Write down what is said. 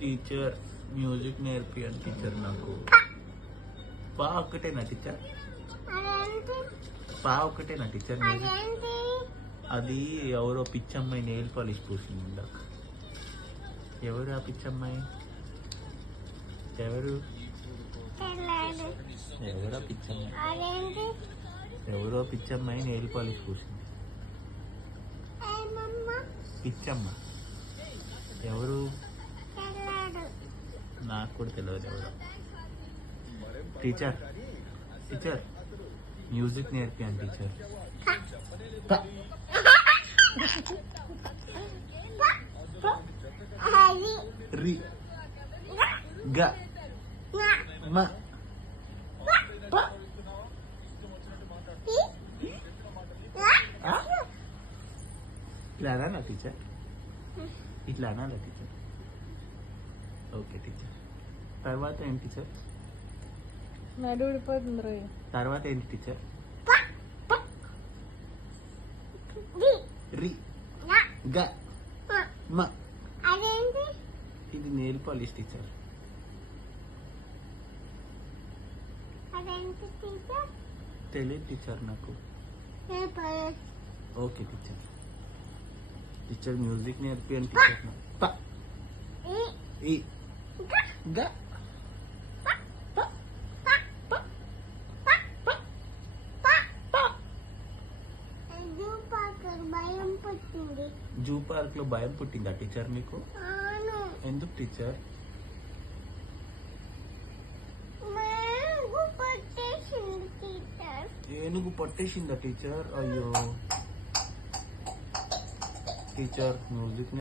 Teacher music నేర్పియండి teacher నాకు. పా ఒక్కటేనా టీచర్? పా ఒక్కటేనా టీచర్ మ్యూజిక్? అది ఎవరో పిచ్చమ్మాయి నెయిల్ పాలిష్ పూసింది ఇందాక. ఎవరు ఆ పిచ్చమ్మాయి? ఎవరు ఎవరో పిచ్చమ్మాయి? ఎవరో పిచ్చమ్మాయి నెయిల్ పాలిష్ పూసింది. పిచ్చమ్మ ఎవరు? నాకు కూడా తెలియదు ఎవరు. టీచర్ టీచర్ మ్యూజిక్ నేర్పియండి టీచర్. రి గ మ ఇట్లా అనాలా టీచర్? ఇట్లా అనాలా టీచర్? Okay teacher. తర్వాత ఏంటి టీచర్? నడు ఊడిపోతుంది రోజు. తర్వాత ఏంటి టీచర్? రి గ మ. ఇది నెయిల్ పాలిష్ టీచర్. తెలియదు టీచర్ నాకు. Okay teacher. టీచర్ మ్యూజిక్ నేర్పియండి టీచర్ నాకు. ప ఈ గ జూ పార్క్ లో భయం పుట్టిందా టీచర్ మీకు? ఎందుకు టీచర్? ఏనుగు పట్టేసిందా టీచర్? అయ్యో టీచర్ మ్యూజిక్